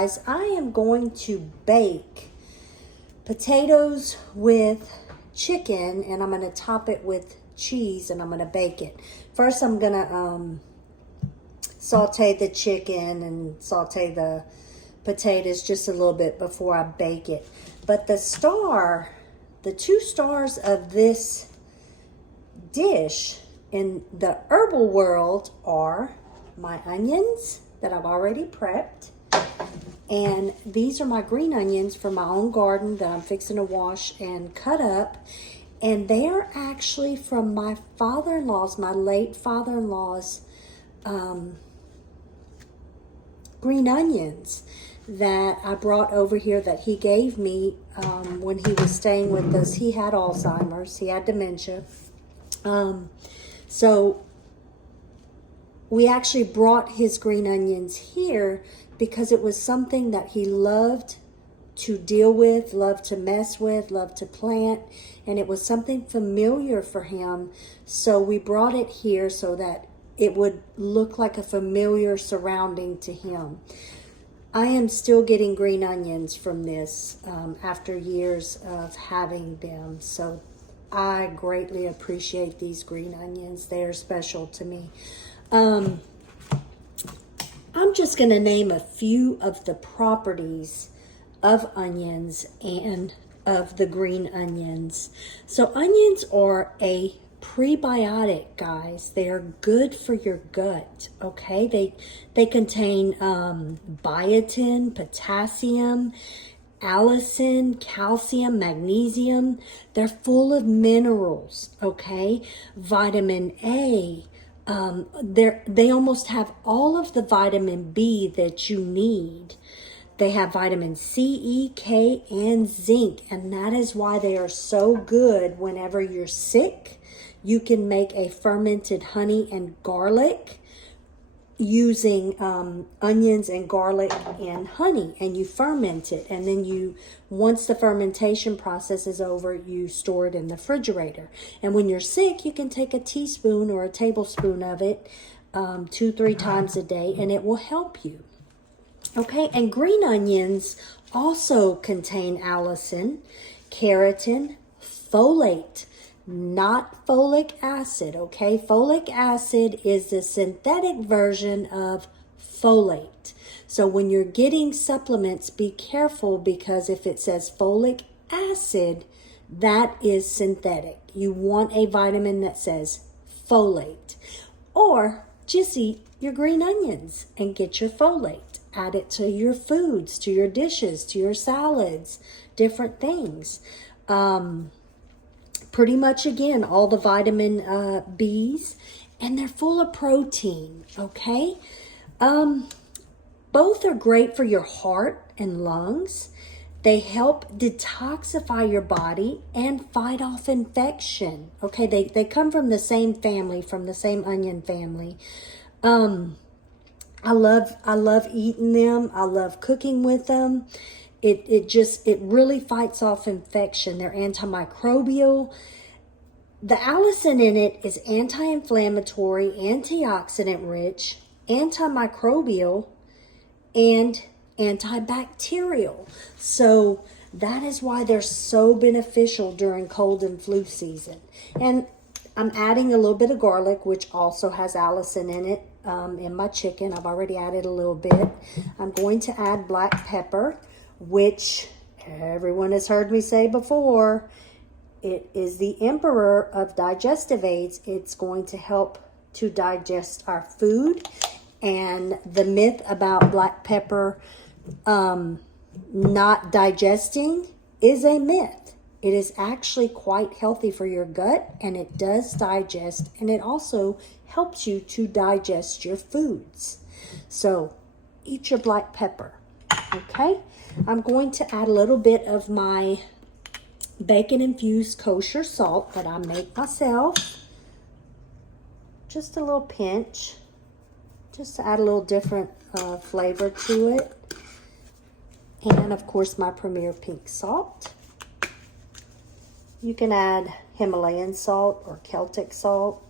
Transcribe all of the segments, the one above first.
guys, I am going to bake potatoes with chicken, and I'm going to top it with cheese, and I'm going to bake it. First, I'm going to saute the chicken and saute the potatoes just a little bit before I bake it. But the two stars of this dish in the herbal world are my onions that I've already prepped. And these are my green onions from my own garden that I'm fixing to wash and cut up. And they are actually from my father-in-law's, my late father-in-law's green onions that I brought over here that he gave me when he was staying with us. He had Alzheimer's, he had dementia. So we actually brought his green onions here because it was something that he loved to deal with, loved to mess with, loved to plant, and it was something familiar for him. So we brought it here so that it would look like a familiar surrounding to him. I am still getting green onions from this after years of having them. So I greatly appreciate these green onions. They are special to me. I'm just going to name a few of the properties of onions and of the green onions. So onions are a prebiotic, guys. They are good for your gut, okay? They contain biotin, potassium, allicin, calcium, magnesium. They're full of minerals, okay? Vitamin A. They almost have all of the vitamin B that you need. They have vitamin C, E, K, and zinc, and that is why they are so good whenever you're sick. You can make a fermented honey and garlic using onions and garlic and honey, and you ferment it, and then once the fermentation process is over, you store it in the refrigerator. And when you're sick, you can take a teaspoon or a tablespoon of it 2-3 times a day, and it will help you. Okay, and green onions also contain allicin, keratin, folate, not folic acid, okay? Folic acid is the synthetic version of folate. So when you're getting supplements, be careful, because if it says folic acid, that is synthetic. You want a vitamin that says folate. Or just eat your green onions and get your folate. Add it to your foods, to your dishes, to your salads, different things. Pretty much, again, all the vitamin Bs, and they're full of protein, okay? Both are great for your heart and lungs. They help detoxify your body and fight off infection, okay? They come from the same family, from the same onion family. I love eating them. I love cooking with them. It really fights off infection. They're antimicrobial. The allicin in it is anti-inflammatory, antioxidant rich, antimicrobial, and antibacterial. So that is why they're so beneficial during cold and flu season. And I'm adding a little bit of garlic, which also has allicin in it, in my chicken. I've already added a little bit. I'm going to add black pepper, which everyone has heard me say before. It is the emperor of digestive aids. It's going to help to digest our food. And the myth about black pepper not digesting is a myth. It is actually quite healthy for your gut, and it does digest, and it also helps you to digest your foods. So eat your black pepper, okay? I'm going to add a little bit of my bacon-infused kosher salt that I make myself. Just a little pinch, just to add a little different flavor to it. And, of course, my Premier Pink salt. You can add Himalayan salt or Celtic salt.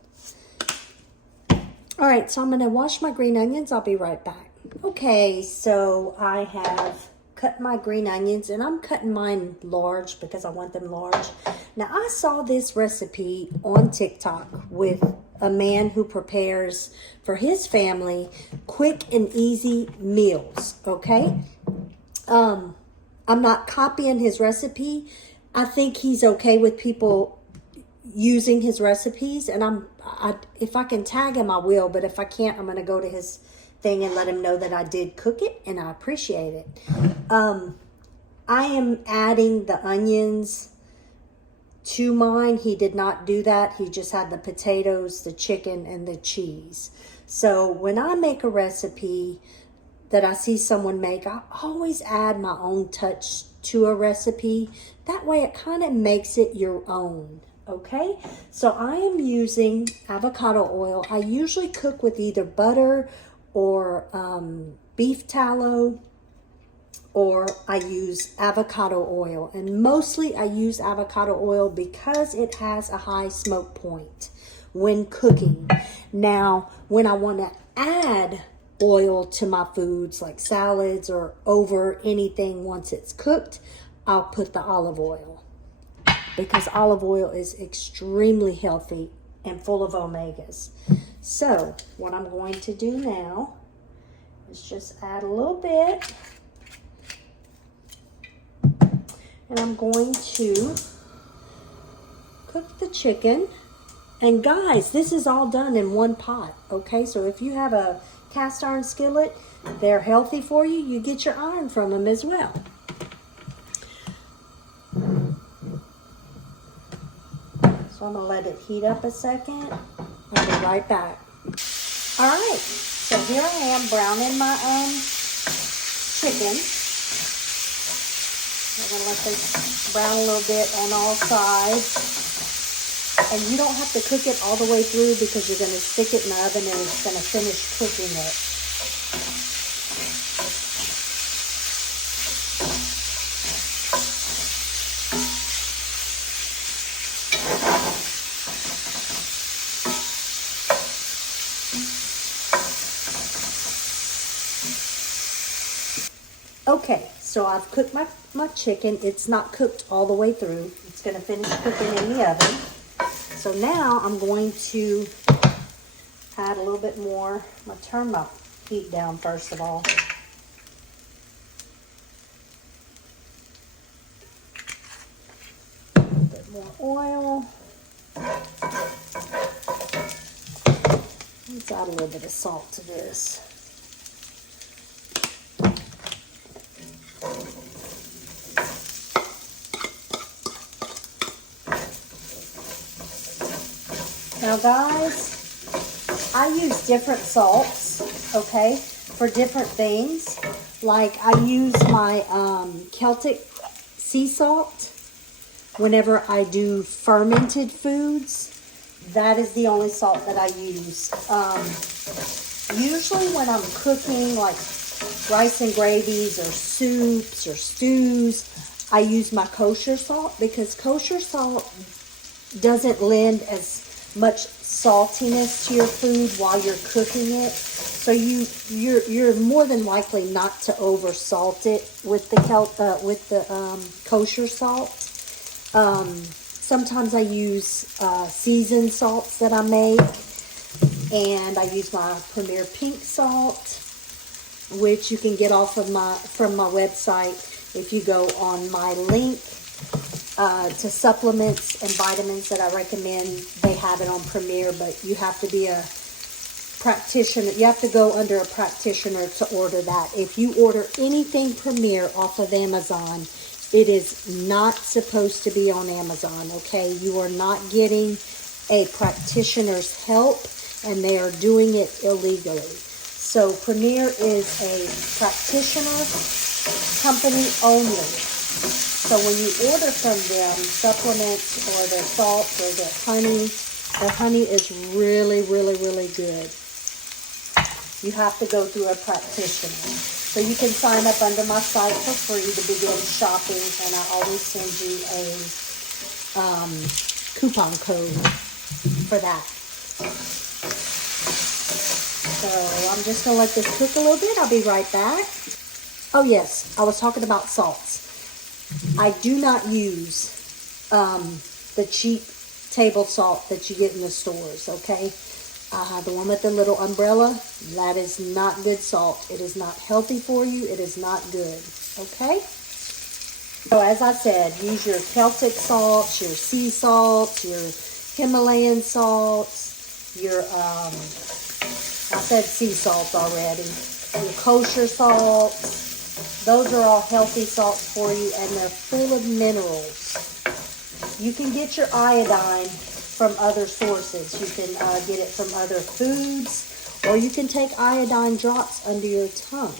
All right, so I'm going to wash my green onions. I'll be right back. Okay, so I have cut my green onions, and I'm cutting mine large because I want them large. Now, I saw this recipe on TikTok with a man who prepares for his family quick and easy meals, okay? I'm not copying his recipe. I think he's okay with people using his recipes, and if I can tag him, I will, but if I can't, I'm going to go to his thing and let him know that I did cook it, and I appreciate it. I am adding the onions to mine. He did not do that. He just had the potatoes, the chicken, and the cheese. So when I make a recipe that I see someone make, I always add my own touch to a recipe. That way it kind of makes it your own. Okay, so I am using avocado oil. I usually cook with either butter or beef tallow, or I use avocado oil. And mostly I use avocado oil because it has a high smoke point when cooking. Now, when I want to add oil to my foods like salads or over anything once it's cooked, I'll put the olive oil, because olive oil is extremely healthy and full of omegas. So what I'm going to do now is just add a little bit, and I'm going to cook the chicken. And guys, this is all done in one pot, okay? So if you have a cast iron skillet, they're healthy for you. You get your iron from them as well. So I'm going to let it heat up a second. I'll be right back. All right, so here I am browning my chicken. I'm going to let this brown a little bit on all sides. And you don't have to cook it all the way through because you're going to stick it in the oven and it's going to finish cooking it. Okay, so I've cooked my chicken. It's not cooked all the way through. It's going to finish cooking in the oven. So now I'm going to add a little bit more. I'm going to turn my heat down first of all. A little bit more oil. Let's add a little bit of salt to this. Now guys, I use different salts, okay, for different things. Like I use my Celtic sea salt whenever I do fermented foods. That is the only salt that I use. Usually when I'm cooking like rice and gravies or soups or stews, I use my kosher salt, because kosher salt doesn't lend as much saltiness to your food while you're cooking it. So you're more than likely not to over salt it with the kosher salt. Sometimes I use seasoned salts that I make, and I use my Premier Pink salt, which you can get off of from my website if you go on my link. To supplements and vitamins that I recommend, they have it on Premier, but you have to be a practitioner. You have to go under a practitioner to order that. If you order anything Premier off of Amazon, it is not supposed to be on Amazon, okay? You are not getting a practitioner's help, and they are doing it illegally. So Premier is a practitioner company only. So when you order from them supplements or their salt or their honey is really, really, really good. You have to go through a practitioner. So you can sign up under my site for free to begin shopping, and I always send you a coupon code for that. So I'm just gonna let this cook a little bit. I'll be right back. Oh yes, I was talking about salts. I do not use the cheap table salt that you get in the stores, okay? The one with the little umbrella, that is not good salt. It is not healthy for you. It is not good, okay? So as I said, use your Celtic salts, your sea salts, your Himalayan salts, your, I said sea salt already, your kosher salts. Those are all healthy salts for you, and they're full of minerals. You can get your iodine from other sources. You can get it from other foods, or you can take iodine drops under your tongue.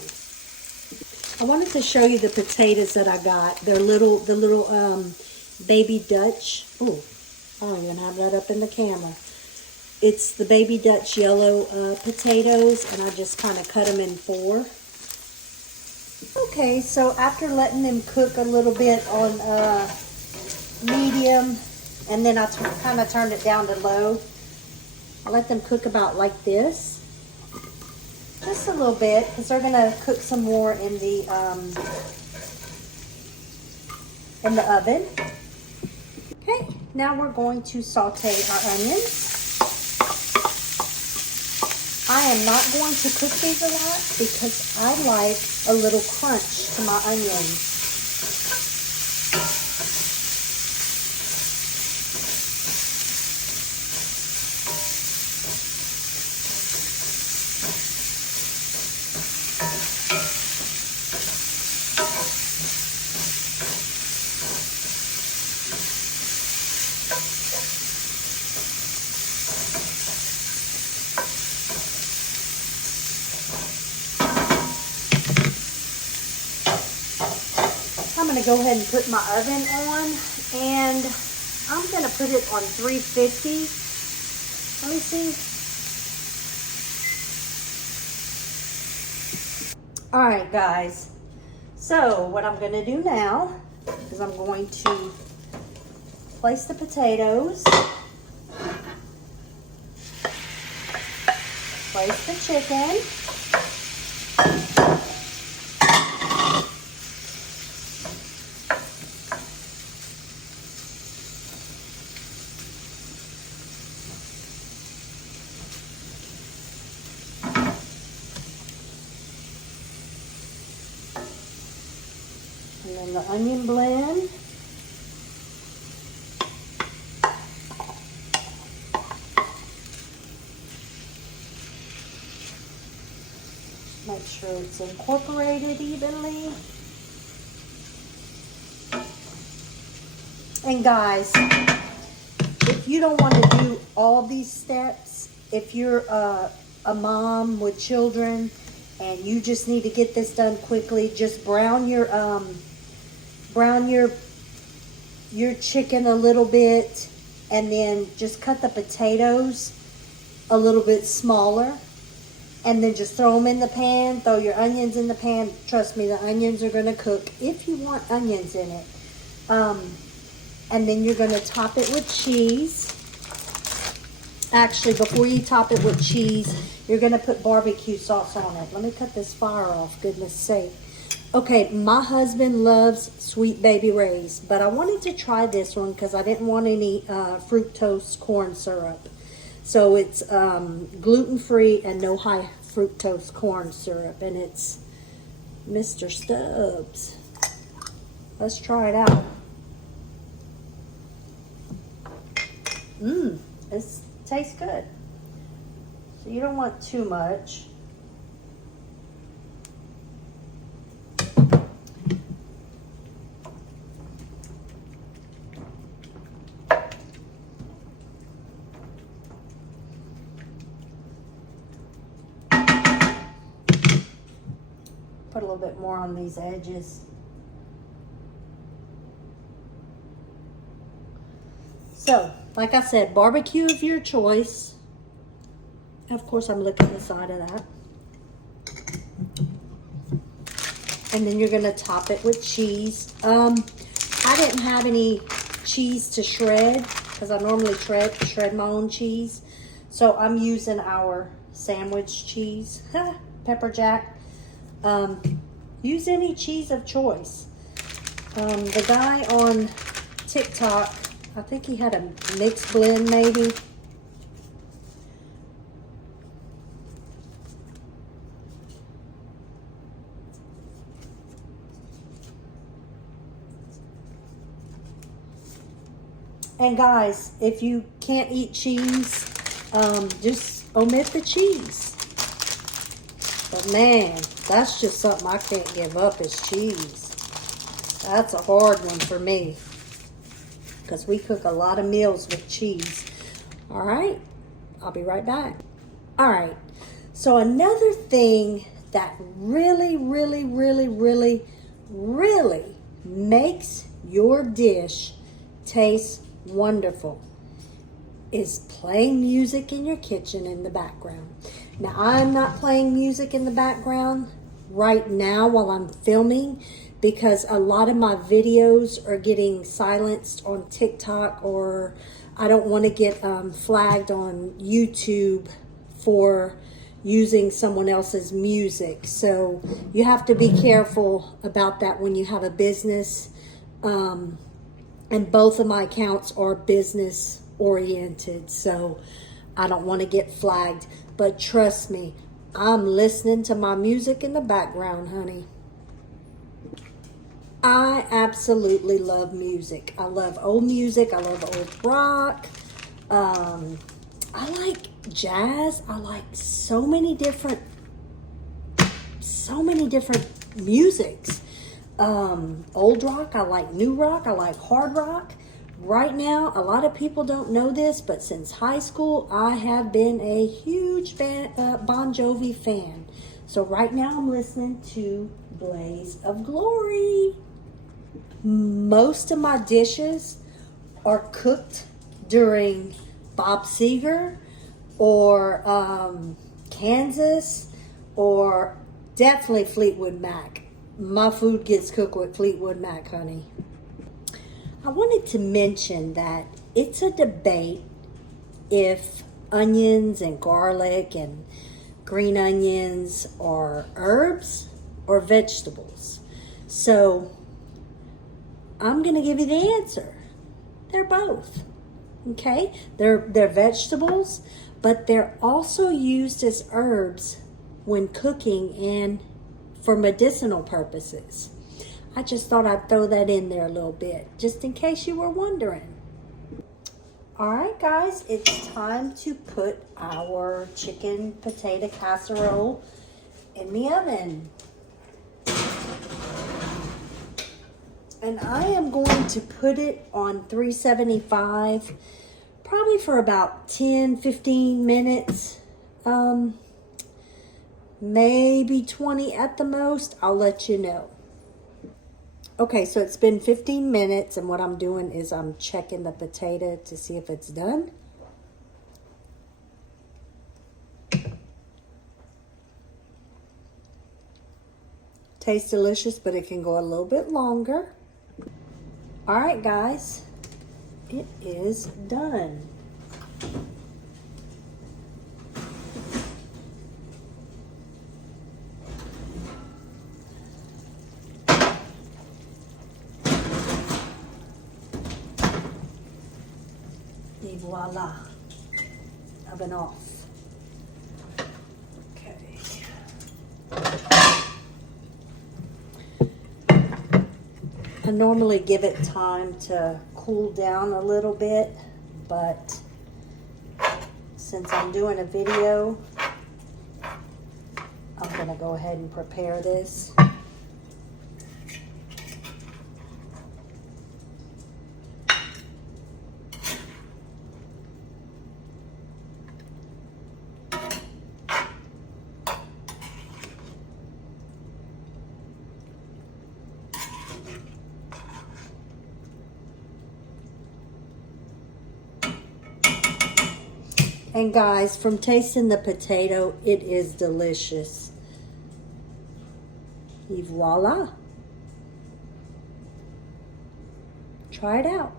I wanted to show you the potatoes that I got. They're the little baby Dutch. Oh, I don't even have that up in the camera. It's the baby Dutch yellow potatoes, and I just kind of cut them in 4. Okay, so after letting them cook a little bit on medium, and then I kind of turned it down to low, I let them cook about like this. Just a little bit, because they're going to cook some more in the oven. Okay, now we're going to saute our onions. I am not going to cook these a lot because I like a little crunch to my onions. I'm going to go ahead and put my oven on, and I'm going to put it on 350. Let me see. All right, guys. So what I'm going to do now is I'm going to place the potatoes, place the chicken, and then the onion blend. Make sure it's incorporated evenly. And guys, if you don't want to do all these steps, if you're a mom with children and you just need to get this done quickly, just brown your chicken a little bit, and then just cut the potatoes a little bit smaller, and then just throw them in the pan. Throw your onions in the pan. Trust me, the onions are going to cook if you want onions in it. And then you're going to top it with cheese. Actually, before you top it with cheese, you're going to put barbecue sauce on it. Let me cut this fire off, goodness sake. Okay, my husband loves Sweet Baby Ray's, but I wanted to try this one because I didn't want any fructose corn syrup. So it's gluten-free and no high fructose corn syrup, and it's Mr. Stubbs. Let's try it out. It tastes good. So you don't want too much. Put a little bit more on these edges. So, like I said, barbecue of your choice. Of course, I'm licking the side of that. And then you're going to top it with cheese. I didn't have any cheese to shred because I normally shred my own cheese. So I'm using our sandwich cheese, pepper jack. Use any cheese of choice. The guy on TikTok, I think he had a mixed blend maybe. And guys, if you can't eat cheese, just omit the cheese. But man, that's just something I can't give up is cheese. That's a hard one for me, because we cook a lot of meals with cheese. All right, I'll be right back. All right, so another thing that really makes your dish taste wonderful is playing music in your kitchen in the background. Now, I'm not playing music in the background right now while I'm filming, because a lot of my videos are getting silenced on TikTok, or I don't want to get flagged on YouTube for using someone else's music. So you have to be careful about that when you have a business. And both of my accounts are business oriented, so I don't want to get flagged. But trust me, I'm listening to my music in the background, honey. I absolutely love music. I love old music. I love old rock. I like jazz. I like so many different musics. Old rock, I like new rock, I like hard rock. Right now, a lot of people don't know this, but since high school, I have been a huge Bon Jovi fan. So right now, I'm listening to Blaze of Glory. Most of my dishes are cooked during Bob Seger or Kansas, or definitely Fleetwood Mac. My food gets cooked with Fleetwood Mac, honey. I wanted to mention that it's a debate if onions and garlic and green onions are herbs or vegetables. So I'm going to give you the answer. They're both. Okay? They're vegetables, but they're also used as herbs when cooking and for medicinal purposes. I just thought I'd throw that in there a little bit, just in case you were wondering. All right, guys, it's time to put our chicken potato casserole in the oven. And I am going to put it on 375, probably for about 10-15 minutes. Maybe 20 at the most. I'll let you know. Okay, so it's been 15 minutes, and what I'm doing is I'm checking the potato to see if it's done. Tastes delicious, but it can go a little bit longer. All right, guys, it is done. Et voila, oven off. Okay. I normally give it time to cool down a little bit, but since I'm doing a video, I'm gonna go ahead and prepare this. And guys, from tasting the potato, it is delicious. Et voila. Try it out.